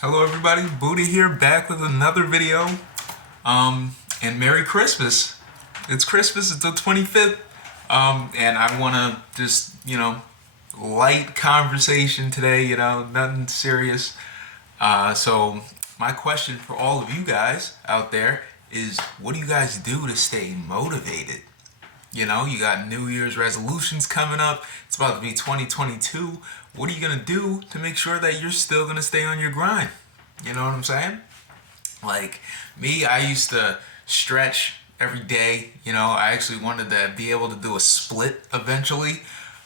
Hello everybody, Buddha here, back with another video. And Merry Christmas. It's Christmas, it's the 25th. And I wanna just, light conversation today, nothing serious. So my question for all of you guys out there is, what do you guys do to stay motivated? You got New Year's resolutions coming up. It's about to be 2022. What are you going to do to make sure that you're still going to stay on your grind? You know what I'm saying? Like me, I used to stretch every day. I actually wanted to be able to do a split eventually.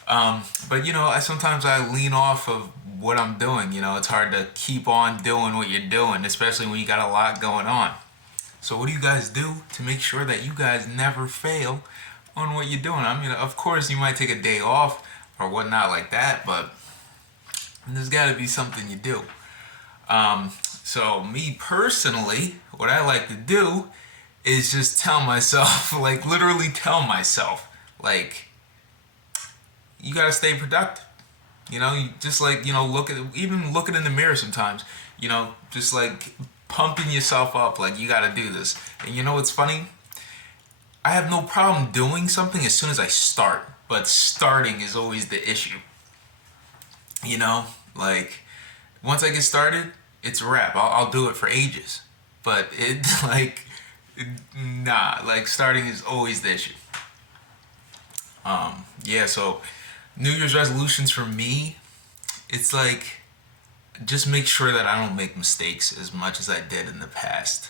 But I sometimes I lean off of what I'm doing. It's hard to keep on doing what you're doing, especially when you got a lot going on. So what do you guys do to make sure that you guys never fail on what you're doing? I mean, of course, you might take a day off or whatnot like that, but there's got to be something you do. So me personally, what I like to do is just tell myself, like literally tell myself, like, you got to stay productive. You just like, even looking in the mirror sometimes, just like pumping yourself up, like you got to do this. And you know what's funny? I have no problem doing something as soon as I start, but starting is always the issue. Like once I get started, it's a wrap. I'll do it for ages, but like starting is always the issue. Yeah. So New Year's resolutions for me, it's like just make sure that I don't make mistakes as much as I did in the past.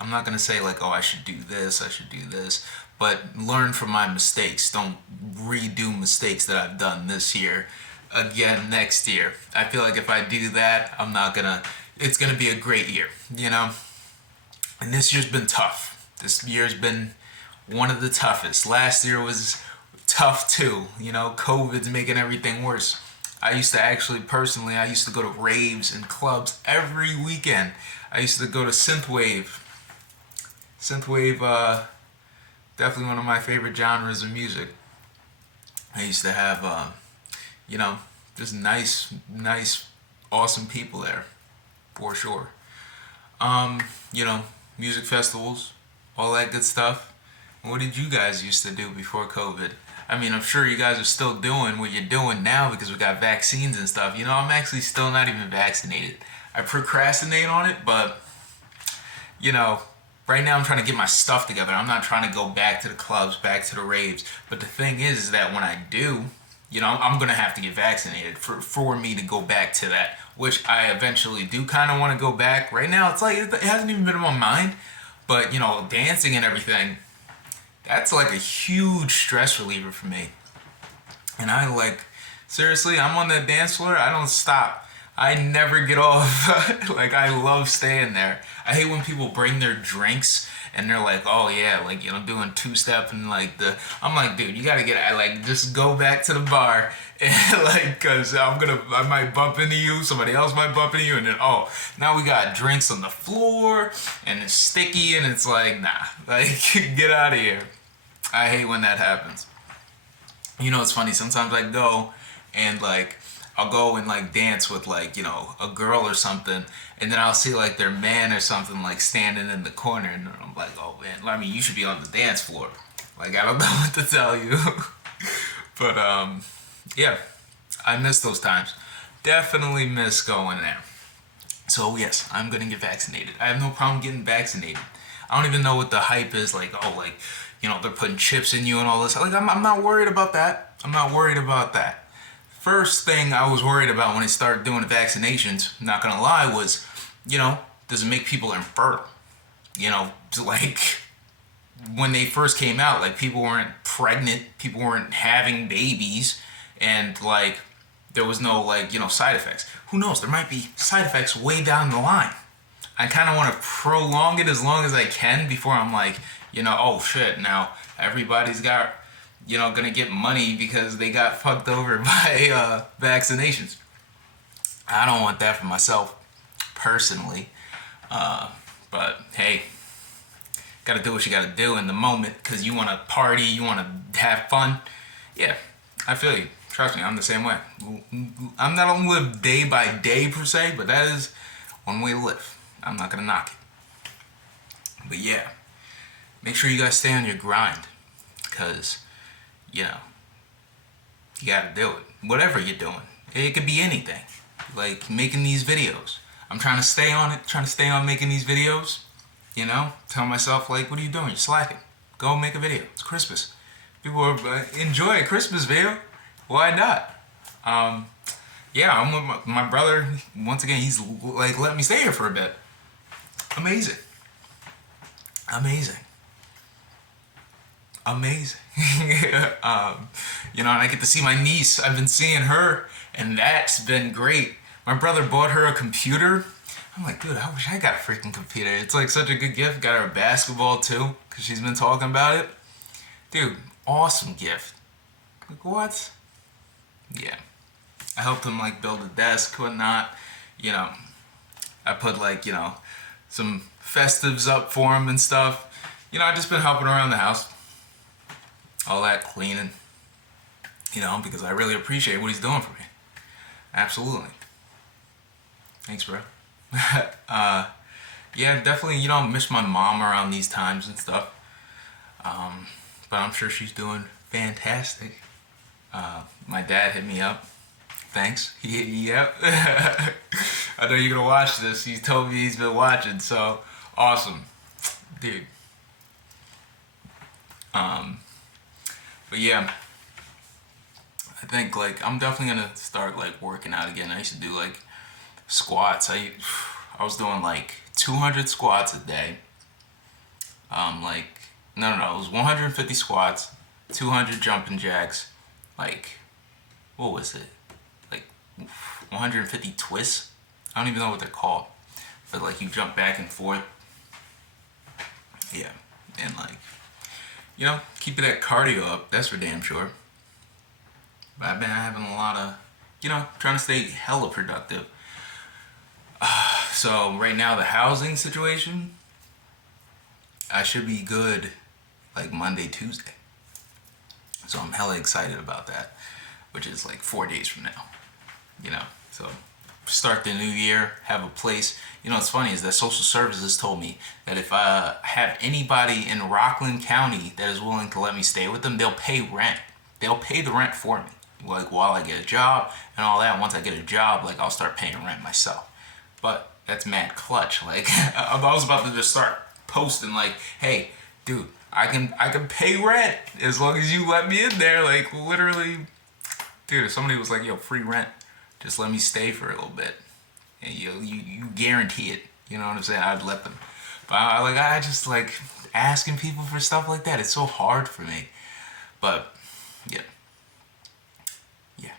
I'm not gonna say like, oh, I should do this, I should do this, but learn from my mistakes. Don't redo mistakes that I've done this year again next year. I feel like if I do that, it's gonna be a great year. And this year's been tough. This year's been one of the toughest. Last year was tough too. COVID's making everything worse. I used to go to raves and clubs every weekend. I used to go to synthwave. Synthwave, definitely one of my favorite genres of music. I used to have, just nice, awesome people there, for sure. Um, you know, Music festivals, all that good stuff. What did you guys used to do before COVID? I mean, I'm sure you guys are still doing what you're doing now because we got vaccines and stuff. I'm actually still not even vaccinated. I procrastinate on it, but you know, right now I'm trying to get my stuff together. I'm not trying to go back to the clubs, back to the raves. But the thing is that when I do, I'm gonna have to get vaccinated for me to go back to that, which I eventually do kind of want to go back. Right now, it's like it hasn't even been in my mind, but dancing and everything, that's like a huge stress reliever for me. And I like, seriously, I'm on the dance floor, I don't stop. I never get off. Like, I love staying there. I hate when people bring their drinks and they're like, oh yeah, like, doing two step and like I'm like, dude, you gotta just go back to the bar and like, cause I might bump into you, somebody else might bump into you, and then, oh, now we got drinks on the floor and it's sticky and it's like, nah, like, get out of here. I hate when that happens. It's funny. Sometimes I go and like I'll go and like dance with like a girl or something, and then I'll see like their man or something like standing in the corner, and I'm like, oh man, I mean, you should be on the dance floor. Like, I don't know what to tell you, but yeah, I miss those times. Definitely miss going there. So yes, I'm gonna get vaccinated. I have no problem getting vaccinated. I don't even know what the hype is like. Oh, like, they're putting chips in you and all this. Like, I'm not worried about that. I'm not worried about that. First thing I was worried about when I started doing the vaccinations, not gonna lie, was, does it make people infertile? Like when they first came out, like people weren't pregnant, people weren't having babies, and like there was no like, side effects. Who knows? There might be side effects way down the line. I kind of want to prolong it as long as I can before I'm like, oh shit, now everybody's got, gonna get money because they got fucked over by vaccinations. I don't want that for myself, personally. But hey, gotta do what you gotta do in the moment because you want to party, you want to have fun. Yeah, I feel you. Trust me, I'm the same way. I'm not gonna live day by day per se, but that is One way to live. I'm not gonna knock it. But yeah, make sure you guys stay on your grind, because, you know, you gotta do it. Whatever you're doing. It could be anything. Like making these videos. I'm trying to stay on it, trying to stay on making these videos. You know, tell myself, like, what are you doing? You're slacking. Go make a video. It's Christmas. People are, enjoy a Christmas video. Why not? Yeah, I'm with my brother. Once again, he's like, let me stay here for a bit. Amazing. Amazing. Amazing. You know, and I get to see my niece. I've been seeing her, and that's been great. My brother bought her a computer. I'm like, dude, I wish I got a freaking computer. It's like such a good gift. Got her a basketball too, because she's been talking about it. Dude, awesome gift. Like, what? Yeah. I helped him like build a desk, whatnot. You know, I put like, you know, some festives up for him and stuff. You know, I just been helping around the house. All that cleaning. You know, because I really appreciate what he's doing for me. Absolutely. Thanks, bro. Yeah, definitely, you know, miss my mom around these times and stuff. But I'm sure she's doing fantastic. My dad hit me up. Thanks. Yep. I know you're gonna watch this. He told me he's been watching, so awesome. Dude. But yeah, I think like I'm definitely gonna start like working out again. I used to do like squats. I was doing like 200 squats a day. Like no, it was 150 squats, 200 jumping jacks, like what was it? Like 150 twists. I don't even know what they're called, but like you jump back and forth. Yeah, and like, you know, keeping that cardio up. That's for damn sure. But I've been having a lot of, you know, trying to stay hella productive. So right now the housing situation, I should be good like Monday, Tuesday. So I'm hella excited about that, which is like 4 days from now. You know, so start the new year, have a place. You know, what's funny is that social services told me that if I have anybody in Rockland County that is willing to let me stay with them, they'll pay rent. They'll pay the rent for me, like while I get a job and all that. Once I get a job, like I'll start paying rent myself. But that's mad clutch. Like I was about to just start posting like, hey, dude, I can pay rent as long as you let me in there. Like literally, dude, if somebody was like, yo, free rent, just let me stay for a little bit, and you guarantee it. You know what I'm saying? I'd let them. But I just like asking people for stuff like that. It's so hard for me. But yeah, yeah.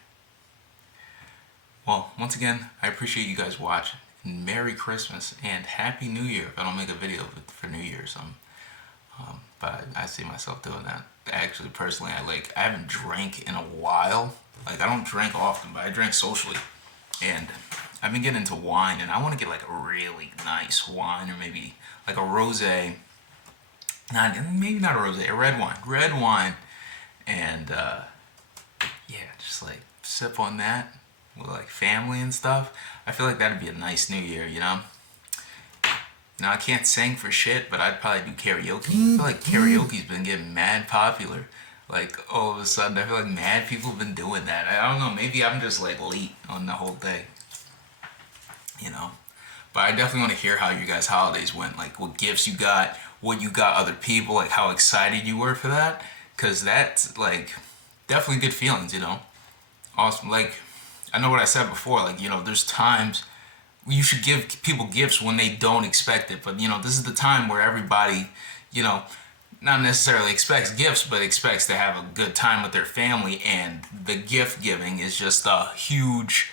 Well, once again, I appreciate you guys watching. Merry Christmas and Happy New Year. If I don't make a video for New Year's, but I see myself doing that. Actually, personally, I haven't drank in a while. Like I don't drink often, but I drink socially, and I've been getting into wine, and I want to get like a really nice wine, or maybe like a rosé. Maybe not a rosé, a red wine, and yeah, just like sip on that with like family and stuff. I feel like that'd be a nice New Year, you know. Now I can't sing for shit, but I'd probably do karaoke. I feel like karaoke's been getting mad popular. Like all of a sudden, I feel like mad people have been doing that. I don't know. Maybe I'm just like late on the whole thing, you know. But I definitely want to hear how you guys' holidays went. Like what gifts you got, what you got other people, like how excited you were for that. Cause that's like definitely good feelings, you know. Awesome. Like I know what I said before. Like you know, there's times you should give people gifts when they don't expect it. But you know, this is the time where everybody, you know, not necessarily expects gifts, but expects to have a good time with their family. And the gift giving is just a huge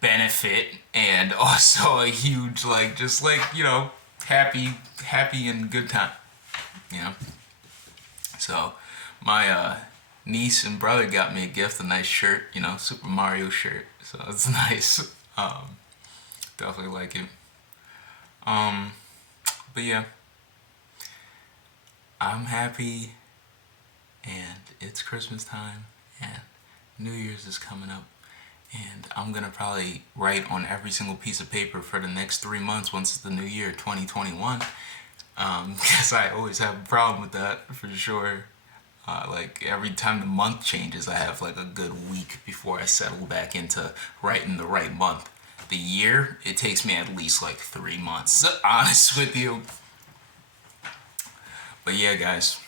benefit, and also a huge like just like, you know, happy and good time. You know. So my niece and brother got me a gift, a nice shirt, you know, Super Mario shirt. So it's nice. Definitely like it. But yeah, I'm happy, and it's Christmas time, and New Year's is coming up, And I'm gonna probably write on every single piece of paper for the next 3 months once it's the new year, 2021. Because I always have a problem with that for sure. Like every time the month changes, I have like a good week before I settle back into writing the right month. The year, it takes me at least like 3 months, honest with you. But yeah, guys,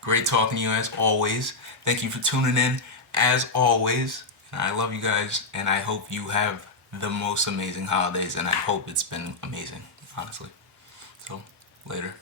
great talking to you as always. Thank you for tuning in as always. And I love you guys, and I hope you have the most amazing holidays, and I hope it's been amazing, honestly. So, later.